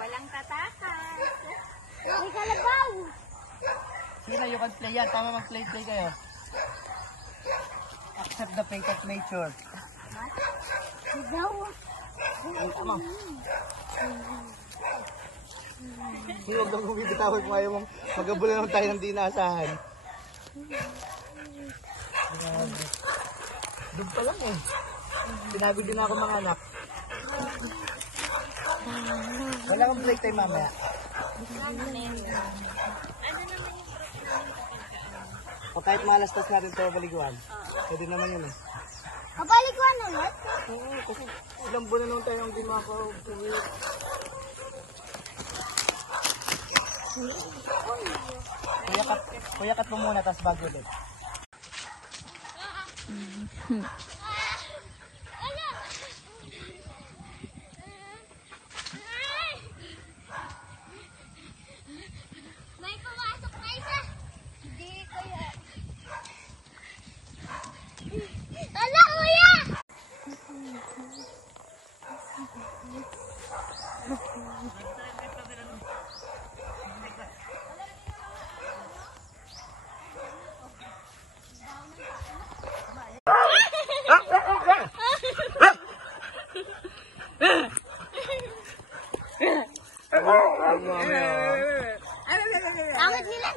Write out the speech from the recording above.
Walang tatakas. May kalabaw. Sino, you can play yan. Tama mag-play kayo. Accept the fate of nature. Sigaw. Tama. Huwag lang kung bibitawag mo ayaw mong mag-abula naman tayo ng di inaasahan. Doon pa lang eh. Pinagod din ako mga anak. Wala kang break time mamaya. O kahit malastas natin ito baliguan. Pwede naman yun eh. Kabaliguan naman? Oo, kasi ilang buwan na naman tayong di makauwi. Kuya kat mo muna, tapos bago ulit. May pumasok na isa. Hindi kaya. Ala, kuya! Angat nila.